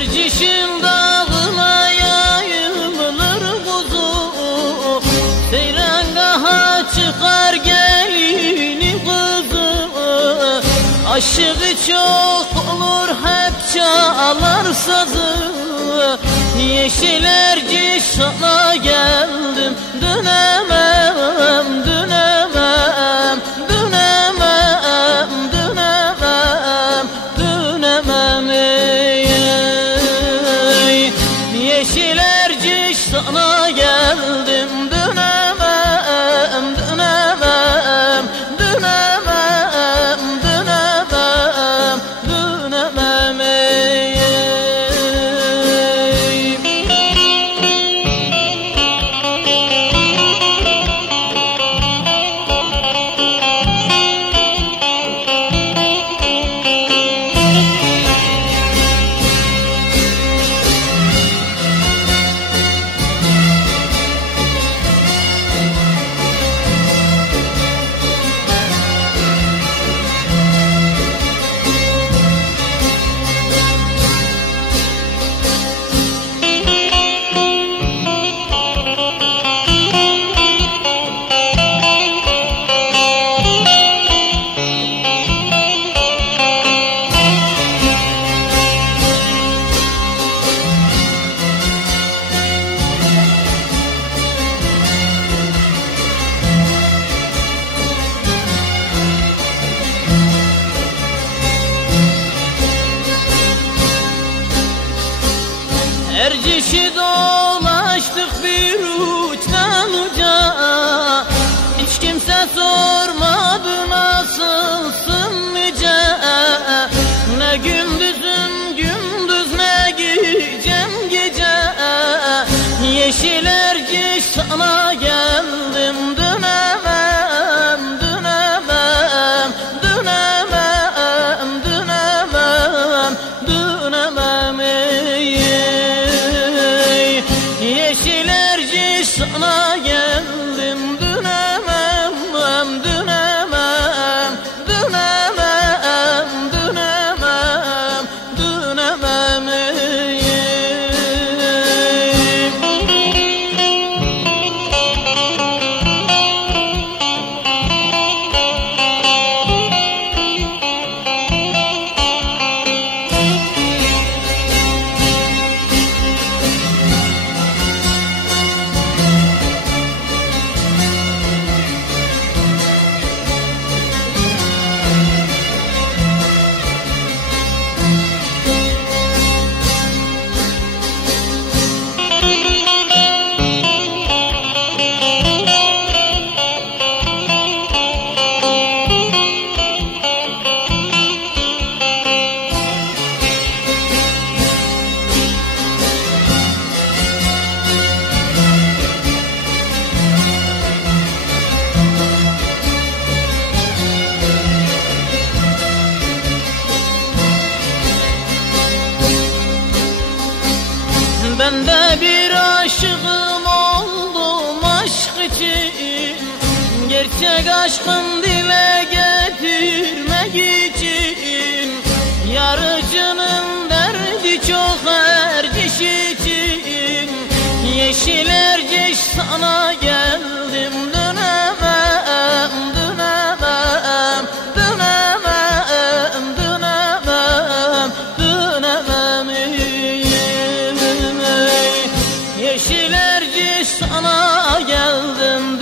Erciş'in dağına yayılır kuzu, seyrangaha çıkar gelini kızı. Aşığı çok olur hep çalar sazı. Yeşil Erciş sana geldim, dönemem, dönemem, dönemem, dönemem, dönemem ey. Yeşil Erciş sana geldim, dönemem, dönemem, dönemem, dönemem, dönemem ey. Erciş'i dolaştık bir uçtan uca, hiç kimse sormadı nasılsın nice. Ne gündüzüm gündüz, ne gecem gece. Yeşil Erciş sana geldim, dönemem, dönemem, dönemem, dönemem, dönemem ey. Yeşil Erciş sana geldim, dönemem, dönemem, dönemem, dönemem, dönemem ey. Ben de bir aşığım oldum aşk için, gerçek aşkın dile getirmek için. Yarıcının derdi çok Erciş için, Yeşil Erciş sana geldim, dönemem, dönemem, dönemem, dönemem, dönemem ey. Yeşil Erciş sana geldim.